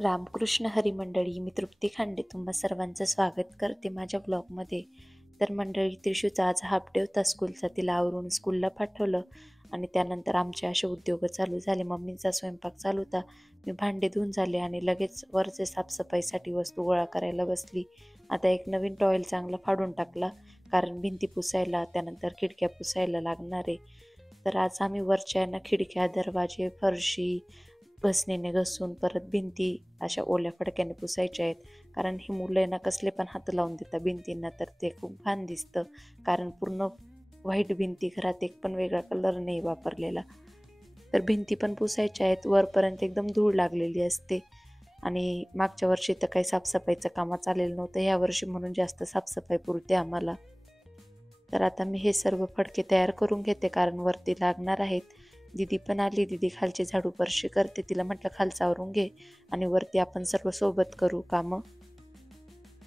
रामकृष्ण हरी मंडळी, मी तृप्ती खांडे तुम्हा सर्वांचं स्वागत करते माझ्या ब्लॉगमध्ये. तर मंडळी, त्रिशूचा आज हाफ डे होता स्कूलचा. तिला आवरून स्कूलला पाठवलं आणि त्यानंतर आमचे असे उद्योग चालू झाले. मम्मींचा स्वयंपाक चालू होता. मी भांडे धुवून झाले आणि लगेच वरचे साफसफाईसाठी वस्तू गोळा करायला बसली. आता एक नवीन टॉवेल चांगला फाडून टाकला, कारण भिंती पुसायला त्यानंतर खिडक्या पुसायला लागणार आहे. तर आज आम्ही वरच्या ना खिडक्या, दरवाजे, फरशी घसणीने घसून परत भिंती अशा ओल्या फडक्याने पुसायच्या आहेत. कारण ही मुलं ना कसले पण हात लावून देतात भिंतींना, तर ते खूप घाण दिसतं. कारण पूर्ण व्हाईट भिंती, घरात एक पण वेगळा कलर नाही वापरलेला. तर भिंती पण पुसायच्या आहेत. वरपर्यंत एकदम धूळ लागलेली असते. आणि मागच्या वर्षी तर काही साफसफाईचं कामं चाललेलं नव्हतं, ह्या वर्षी म्हणून जास्त साफसफाई पुरते आम्हाला. तर आता मी हे सर्व फडके तयार करून घेते, कारण वरती लागणार आहेत. दीदी पण आली. दीदी खालची झाडू फरशी करते. तिला म्हटलं खालचं आवरून घे आणि वरती आपण सर्व सोबत करू कामं.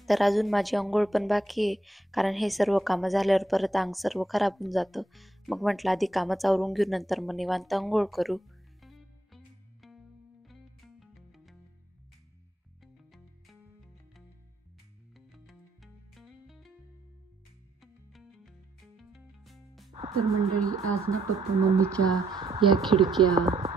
तर अजून माझी अंघोळ पण बाकी आहे, कारण हे सर्व कामं झाल्यावर परत अंग सर्व खराब होऊन जातं. मग म्हटलं आधी कामच आवरून घेऊ, नंतर मग निवांत अंघोळ करू. तर मंडळी, आज ना पप्पा मम्मीच्या या खिडक्या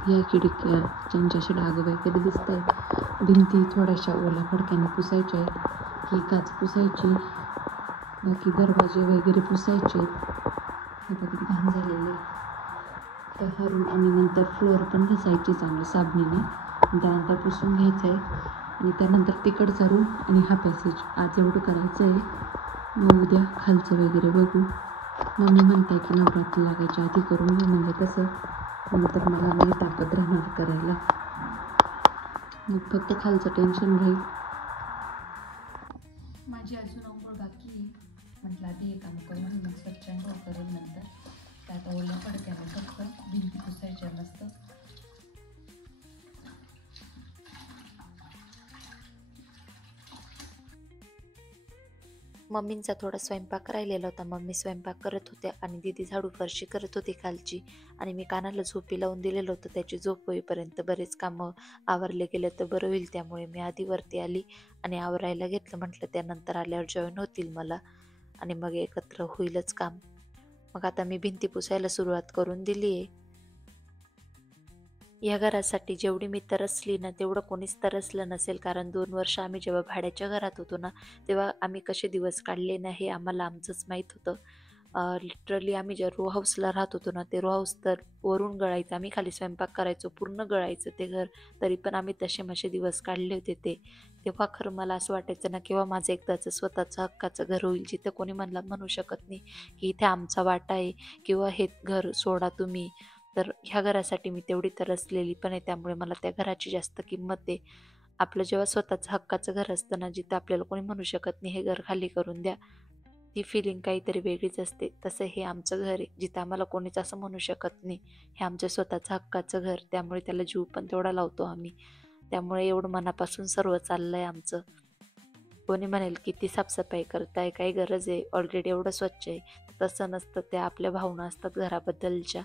ज्यांच्याशी डाग वगैरे दिसत आहेत, भिंती थोड्याशा ओल्या फडक्याने पुसायच्या आहेत. ही काच पुसायची, बाकी दरवाजे वगैरे पुसायचे. आता किती घाण झालेले तर हरून, आणि नंतर फ्लोअर पण घासायची चांगली साबणीने. दांडा पुसून घ्यायचा आहे आणि त्यानंतर तिकडचा रूम आणि हा पॅसेज आज एवढं करायचं आहे. मग उद्या खालचं वगैरे बघू. मम्मी म्हणते की नवरात्री लागायच्या आधी करून घे, म्हणजे कसं नंतर मला नाही ताकद राहणार करायला. मग फक्त खालचं टेन्शन राहील. माझी अजून अंघोळ बाकी. म्हटलं आधी हे काम करून मग स्वच्छ अंघोळ करेल नंतर. त्यात ओल्या फडक्याने फक्त भिंती पुसायच्या मस्त. मम्मींचा थोडा स्वयंपाक राहिलेला होता. मम्मी स्वयंपाक करत होत्या आणि दीदी झाडू फरशी करत होती खालची. आणि मी कानाला झोपी लावून दिलेलं होतं. त्याची झोप होईपर्यंत बरेच कामं आवरले गेले तर बरं होईल. त्यामुळे मी आधी वरती आली आणि आवरायला घेतलं. म्हटलं त्यानंतर आल्यावर जॉईन होतील मला आणि मग एकत्र होईलच काम. मग आता मी भिंती पुसायला सुरुवात करून दिली आहे. या घरासाठी जेवढी मी तरसली ना, तेवढं कोणीच तरसलं नसेल. कारण 2 वर्ष आम्ही जेव्हा भाड्याच्या घरात होतो ना, तेव्हा आम्ही कसे दिवस काढले ना, हे आम्हाला आमचंच माहीत होतं. लिटरली आम्ही ज्या रो हाऊसला राहत होतो ना, ते रो हाऊस तर वरून गळायचं. आम्ही खाली स्वयंपाक करायचो, पूर्ण गळायचं ते घर. तरी पण आम्ही तसे दिवस काढले होते ते. तेव्हा खरं मला असं वाटायचं ना, केव्हा माझं एकदाचं स्वतःचं हक्काचं घर होईल, जिथं कोणी म्हणू शकत नाही की इथे आमचा वाटा आहे किंवा हे घर सोडा तुम्ही. तर ह्या घरासाठी मी तेवढी तरसलेली पण आहे. त्यामुळे मला त्या घराची जास्त किंमत आहे. आपलं जेव्हा स्वतःचं हक्काचं घर असतं ना, जिथं आपल्याला कोणी म्हणू शकत नाही हे घर खाली करून द्या, ती फिलिंग काहीतरी वेगळीच असते. तसं हे आमचं घर आहे, जिथं आम्हाला कोणीच असं म्हणू शकत नाही. हे आमचं स्वतःचं हक्काचं घर, त्यामुळे त्याला जीव पण तेवढा लावतो आम्ही. त्यामुळे एवढं मनापासून सर्व चाललंय आमचं. कोणी म्हणेल किती साफसफाई करताय, काय गरज आहे, ऑलरेडी एवढं स्वच्छ आहे. तसं नसतं, त्या आपल्या भावना असतात घराबद्दलच्या.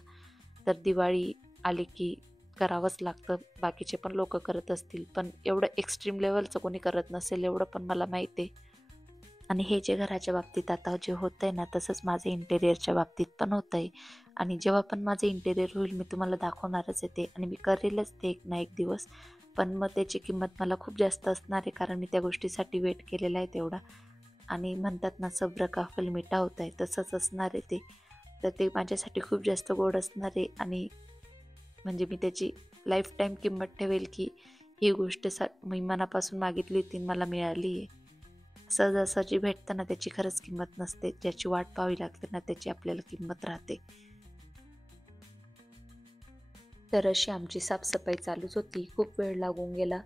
तर दिवाळी आली की करावंच लागतं. बाकीचे पण लोक करत असतील, पण एवढं एक्स्ट्रीम लेवलचं कोणी करत नसेल, एवढं पण मला माहिती आहे. आणि हे जे घराच्या बाबतीत आता जे होतं आहे ना, तसंच माझं इंटेरियरच्या बाबतीत पण होतं आहे. आणि जेव्हा पण माझं इंटेरियर होईल मी तुम्हाला दाखवणारच आहे ते, आणि मी करेलच ते एक ना एक दिवस. पण मग त्याची किंमत मला खूप जास्त असणार आहे, कारण मी त्या गोष्टीसाठी वेट केलेला आहे तेवढा. आणि म्हणतात ना, सब्र का फल मीठा होता है, तसंच असणार आहे ते. तर ते माझ्यासाठी खूप जास्त गोड असणार आहे. आणि म्हणजे मी त्याची लाईफ टाईम किंमत ठेवेल की ही गोष्ट मी मनापासून मागितली होती, मला मिळाली आहे. सहजासहजी भेटतं ना, त्याची खरंच किंमत नसते. ज्याची वाट पाहावी लागते ना, त्याची आपल्याला किंमत राहते. तर अशी आमची साफसफाई चालूच होती. खूप वेळ लागून गेला,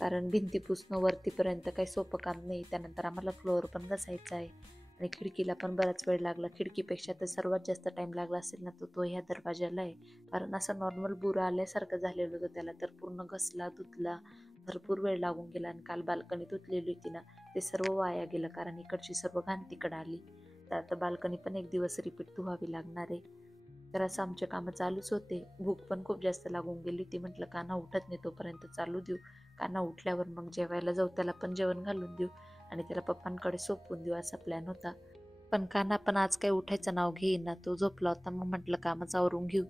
कारण भिंती पुसणं वरतीपर्यंत काही सोपं काम नाही. त्यानंतर आम्हाला फ्लोअर पण घासायचा आहे आणि खिडकीला पण बराच वेळ लागला. खिडकीपेक्षा तर सर्वात जास्त टाईम लागला असेल ना, तो ह्या दरवाजाला आहे. कारण असं नॉर्मल बुरा आल्यासारखं झालेलं होतं त्याला. तर पूर्ण घसला, धुतला, भरपूर वेळ लागून गेला. आणि काल बाल्कनी धुतलेली होती ना, ते सर्व वाया गेलं, कारण इकडची सर्व घाण तिकडं आली. तर आता बाल्कनी पण एक दिवस रिपीट धुवावी लागणार आहे. तर असं आमचे कामं चालूच होते. भूक पण खूप जास्त लागून गेली होती. म्हटलं कान्हा उठत नाही तोपर्यंत चालू देऊ. काना उठल्यावर मग जेवायला जाऊ, त्याला पण जेवण घालून देऊ आणि त्याला पप्पांकडे सोपवून देऊ असा प्लॅन होता. पण काना पण आज काही उठायचं नाव घेईना, तो झोपला होता. मग म्हटलं कामच आवरून घेऊ.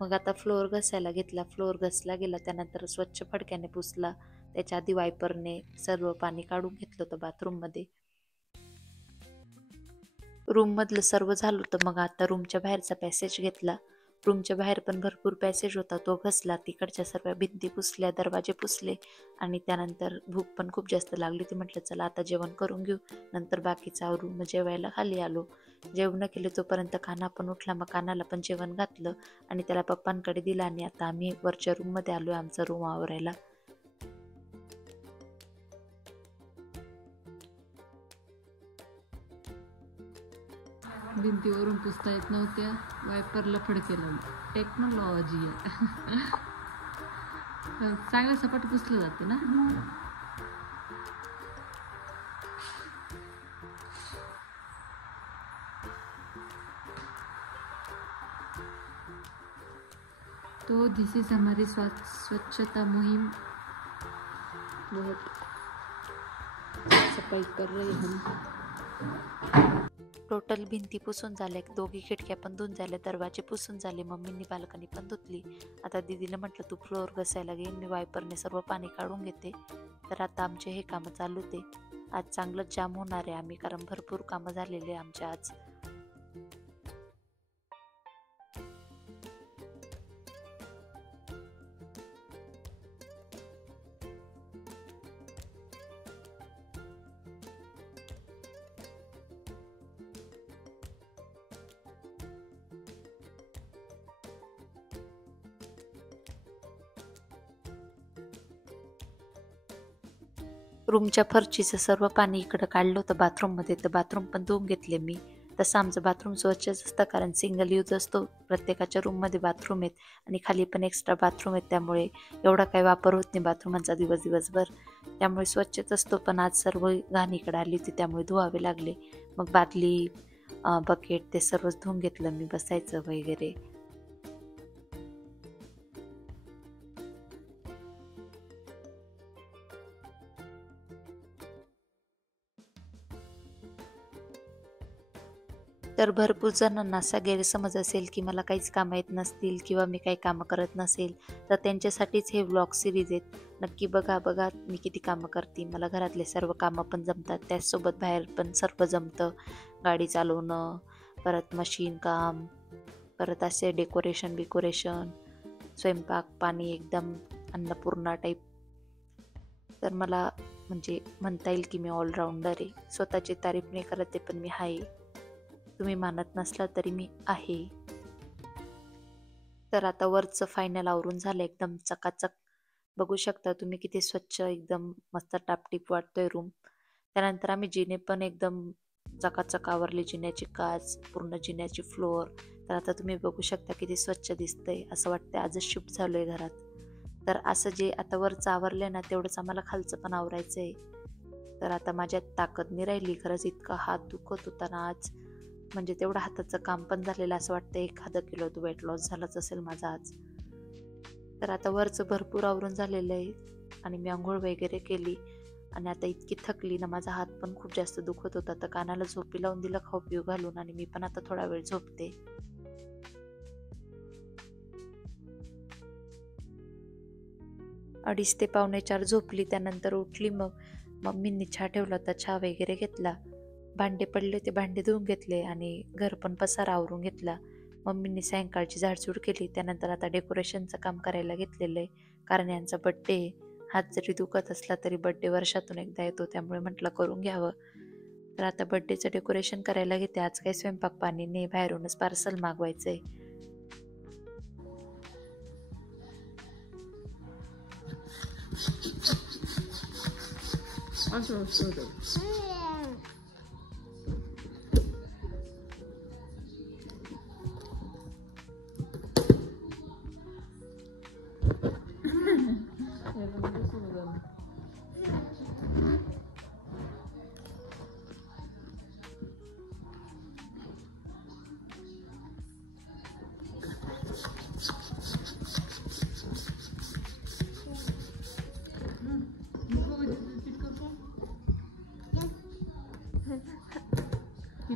मग आता फ्लोअर घसायला घेतला. फ्लोअर घसला गेला, त्यानंतर स्वच्छ फडक्याने पुसला. त्याच्या आधी वायपरने सर्व पाणी काढून घेतलं होतं बाथरूममध्ये. रूममधलं सर्व झालं होतं. मग आता रूमच्या बाहेरचा पॅसेज घेतला. रूमच्या बाहेर पण भरपूर पॅसेज होता, तो घसला. तिकडच्या सर्व भिंती पुसल्या, दरवाजे पुसले आणि त्यानंतर भूक पण खूप जास्त लागली होती. म्हटलं चला आता जेवण करून घेऊ, नंतर बाकीचं आवरू. मग जेवायला खाली आलो. जेवण केले तोपर्यंत काना पण उठला. मग कानाला पण जेवण घातलं आणि त्याला पप्पांकडे दिलं आणि आता आम्ही वरच्या रूममध्ये आलो आमचा रूम आवरायला. भिंतीवरून पुसता येत नव्हत्या, वायपरला फडके लावले. टेक्नॉलॉजी आहे. चांगलं सपाट पुसलं जाते ना. तो दिस इज हमारी स्वच्छता मुहिम, बहुत सफाई कर रहे हम. टोटल भिंती पुसून झाल्या, दोघी खिडक्या पण धुवून झाल्या, दरवाजे पुसून झाले. मम्मींनी बाल्कनी पण धुतली. आता दीदीला म्हटलं तू फ्लोअर घसायला घे, मी वायपरने सर्व पाणी काढून घेते. तर आता आमचे हे कामं चालू होते. आज चांगलंच जाम होणार आहे आम्ही, कारण भरपूर कामं झालेले आमच्या आज. रूमच्या फरशीचं सर्व पाणी इकडं काढलं होतं बाथरूममध्ये, तर बाथरूम पण धुवून घेतले मी. तसं आमचं बाथरूम स्वच्छच असतं, कारण सिंगल यूज असतो. प्रत्येकाच्या रूममध्ये बाथरूम आहेत आणि खाली पण एक्स्ट्रा बाथरूम आहेत, त्यामुळे एवढा काही वापर होत नाही बाथरूमांचा दिवसभर. त्यामुळे स्वच्छच असतो. पण आज सर्व घाण इकडं आली होती, त्यामुळे धुवावे लागले. मग बादली, बकेट ते सर्वच धुवून घेतलं मी, बसायचं वगैरे. तर भरपूर जणांना असा गैरसमज असेल की मला काहीच कामं येत नसतील किंवा मी काही कामं करत नसेल, तर त्यांच्यासाठीच हे व्लॉग सिरीज आहेत. नक्की बघा मी किती कामं करते. मला घरातले सर्व कामं पण जमतात, त्याचसोबत बाहेर पण सर्व जमतं. गाडी चालवणं, परत मशीन काम, परत असे डेकोरेशन, स्वयंपाक पाणी, एकदम अन्नपूर्णा टाईप. तर मला म्हणजे म्हणता येईल की मी ऑलराऊंडर आहे. स्वतःची तारीफ नाही करत आहे, पण मी आहे. तुम्ही मानत नसला तरी मी आहे. तर आता वरचं फायनल आवरून झालं, एकदम चकाचक. बघू शकता तुम्ही किती स्वच्छ, एकदम मस्त टापटीप वाटतोय रूम. त्यानंतर आम्ही जिने पण एकदम चकाचक आवरले, जिन्याची काच, पूर्ण जिन्याची फ्लोअर. तर आता तुम्ही बघू शकता किती स्वच्छ दिसतंय. असं वाटतंय आजच शिफ्ट झालोय घरात. तर असं जे आता वरचं आवरलंय ना, तेवढंच आम्हाला खालचं पण आवरायचंय. तर आता माझ्यात ताकद नाही राहिली. खरंच इतका हात दुखत होता ना आज, म्हणजे तेवढं हाताचं काम पण झालेलं. असं वाटतं 1 किलो वेट लॉस झालाच असेल माझा आज. तर आता वरचं भरपूर आवरून झालेलं आहे आणि मी आंघोळ वगैरे केली आणि आता इतकी थकली ना, माझा हात पण खूप जास्त दुखत होता. तर कानाला झोपी लावून दिलं, खाऊ पिऊ घालून, आणि मी पण आता थोडा वेळ झोपते. 2:30 ते 3:45 झोपली. त्यानंतर उठली. मग मम्मींनी चहा ठेवला होता, चहा वगैरे घेतला. भांडे पडले होते, भांडे धुवून घेतले आणि घर पण पसारा आवरून घेतला. मम्मींनी सायंकाळची झाडझूड केली. त्यानंतर आता डेकोरेशनचं काम करायला घेतलेलं आहे, कारण यांचा बड्डे. हात जरी दुखत असला तरी बड्डे वर्षातून एकदा येतो, त्यामुळे म्हटलं करून घ्यावं. तर आता बड्डेचं डेकोरेशन करायला घेते. आज काही स्वयंपाक पाणी नाही, बाहेरूनच पार्सल मागवायचं आहे.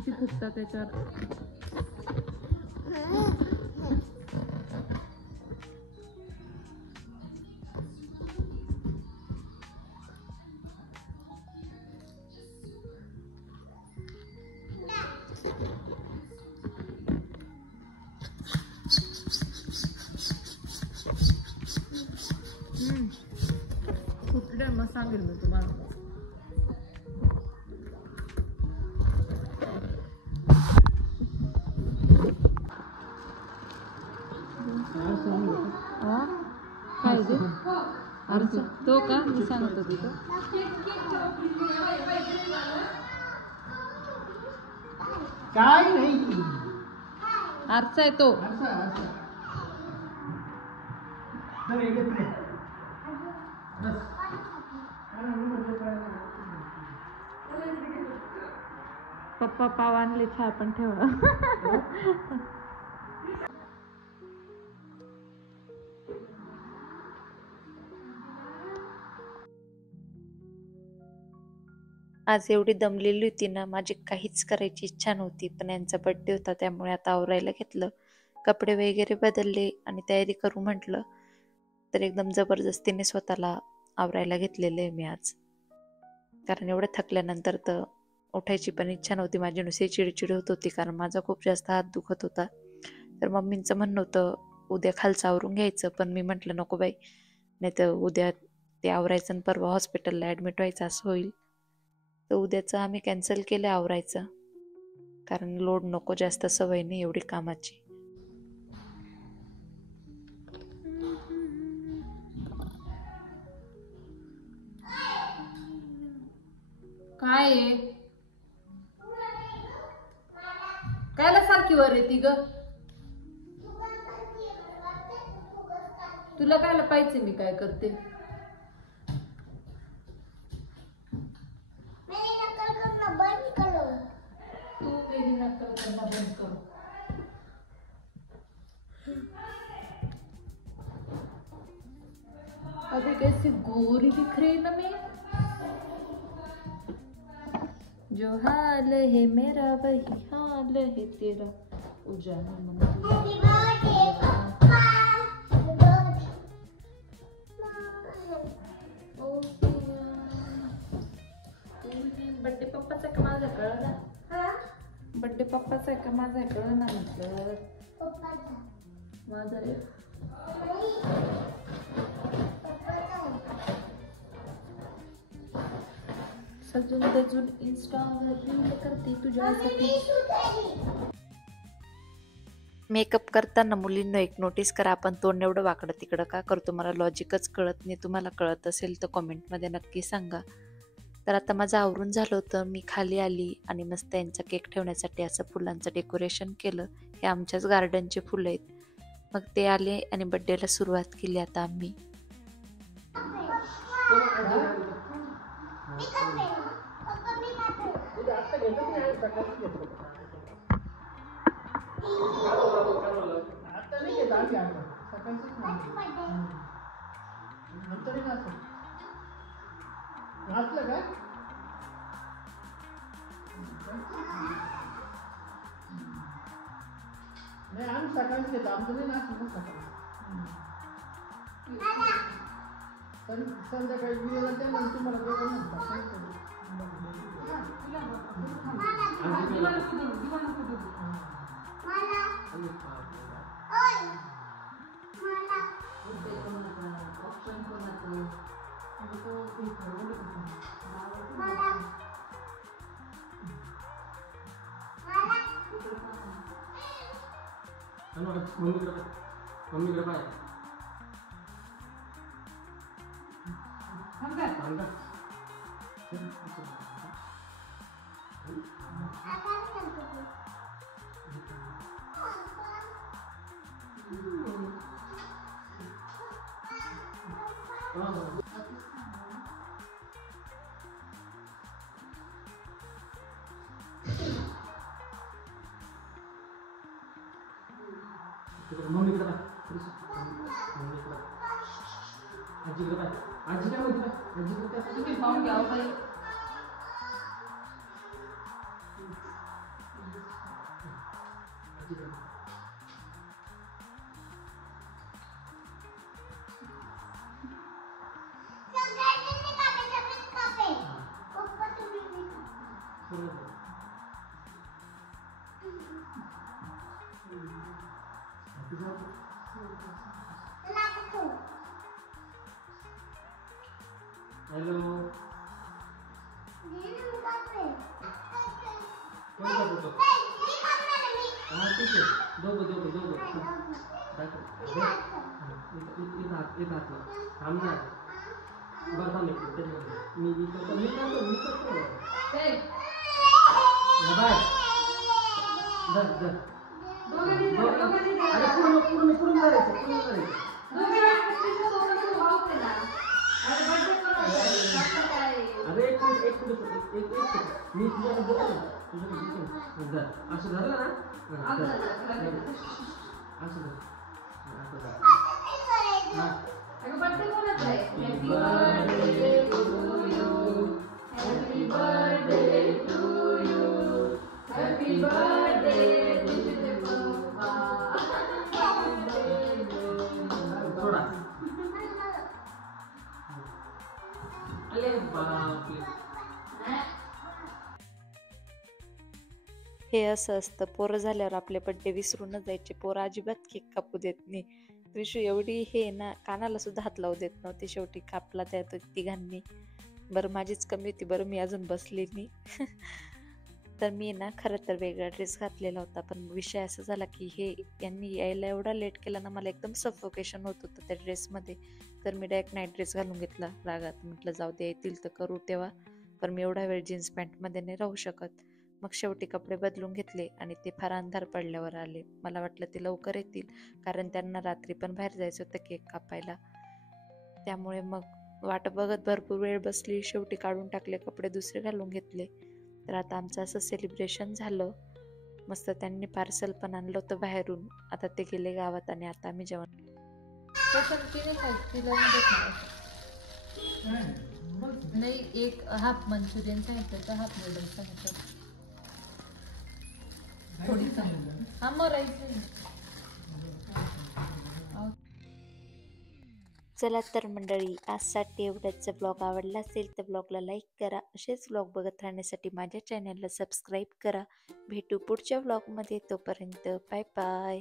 मिरची फुटतात त्याच्यावर. कुठले मग सांगेल मी तुम्हाला. काय ते अर्ज तो का मी सांगत होती तो. काय नाही आरसा आहे तो. पप्पा पाव आणले चहा पण ठेवा. आज एवढी दमलेली होती ना, माझी काहीच करायची इच्छा नव्हती. पण यांचा बड्डे होता त्यामुळे आता आवरायला घेतलं, कपडे वगैरे बदलले आणि तयारी करू म्हटलं. तर एकदम जबरदस्तीने स्वतःला आवरायला घेतलेलं आहे मी आज. कारण एवढं थकल्यानंतर तर उठायची पण इच्छा नव्हती. माझी नुसती चिडचिड होत होती कारण माझा खूप जास्त हात दुखत होता. तर मम्मींचं म्हणणं होतं उद्या खालचं आवरून घ्यायचं, पण मी म्हटलं नको बाई, नाही तर उद्या ते आवरायचं आणि परवा हॉस्पिटलला ॲडमिट व्हायचं असं होईल. तर उद्याचं आम्ही कॅन्सल केलं आवरायचं, कारण लोड नको जास्त, सवय नाही एवढी कामाची. काय आहे कायला सारखी वर येते ग. तुला कायला पाहिजे मी काय करते. तू मेरी नक्कल करना बंद करो. अभी कैसी गोरी दिख रही ना मैं. जो हाल है मेरा वही हाल है तेरा. उजाला बड्डे पप्पाचा का माझा कळलं ना. बड्डे पप्पाचा का माझा कळलं ना म्हटलं. माझा सजून दजून इंस्टावर रील करते तुझ्यासाठी. मेकअप करताना मुलींना एक नोटीस करा, आपण तोंड एवढं वाकडं तिकडं का करतो. मला लॉजिकच कळत नाही. तुम्हाला कळत असेल तर कॉमेंटमध्ये नक्की सांगा. तर आता माझं आवरून झालं होतं, मी खाली आली आणि मस्त यांचा केक ठेवण्यासाठी असं फुलांचं डेकोरेशन केलं. हे आमच्याच गार्डनचे फुलं आहेत. मग ते आले आणि बड्डेला सुरुवात केली आता आम्ही. नाही आम्ही सकाळीच घेतो, आमचं नाही नाचलं सकाळी. संध्याकाळी बिर्याला ते मग तुम्हाला वेगळं नसतं. मम्मी पाय मम्मी कडे आजीकडे पाय. आजी काय म्हणते. आजीकडे पाहून घ्यावं काही. हॅलो कोणता फोटो हा ठीक आहे दोघं दाखव इथं हात थांब ना बरं थांब एक मिनिट मी करतो बाय धर अरे पूर्ण करायचं अरे एक मी तुझ्याकडे बोलतो ना तुझ्याकडे असं झालं ना असं थोडा अरे बापरे हे असं असतं, पोरं झाल्यावर आपले बड्डे विसरूनच जायचे. पोरं अजिबात केक कापू देत नाही. त्रिशू एवढी हे ना कानाला सुद्धा हात लावू देत नव्हती. शेवटी कापला त्या तिघांनी. बरं माझीच कमी होती, बरं मी अजून बसली नाही. तर मी ना खरं तर वेगळा ड्रेस घातलेला होता, पण विषय असा झाला की हे यांनी यायला एवढा लेट केला ना, मला एकदम सफोकेशन होत होतं त्या ड्रेसमध्ये. तर मी डायरेक्ट नाईट ड्रेस घालून घेतला रागात. म्हटलं जाऊ दे, येतील तर करू तेव्हा, पण मी एवढा वेळ जीन्स पॅन्टमध्ये नाही राहू शकत. मग शेवटी कपडे बदलून घेतले आणि ते फार अंधार पडल्यावर आले. मला वाटलं ते लवकर येतील, कारण त्यांना रात्री पण बाहेर जायचं होतं केक कापायला. त्यामुळे मग वाट बघत भरपूर वेळ बसली. शेवटी काढून टाकले कपडे, दुसरे घालून घेतले. तर आता आमचं असं सेलिब्रेशन झालं मस्त. त्यांनी पार्सल पण आणलं होतं बाहेरून. आता ते गेले गावात आणि आता आम्ही जेवण. नाही, एक हाफ मंचुरियन सांगितलं तर हाफ नूडल्स सांगितलं. थोडी हा मग चला तर मंडळी, आजसाठी एवढ्याचा ब्लॉग आवडला असेल तर ब्लॉगला लाईक करा. असेच ब्लॉग बघत राहण्यासाठी माझ्या चॅनलला सबस्क्राईब करा. भेटू पुढच्या ब्लॉगमध्ये. तोपर्यंत बाय बाय.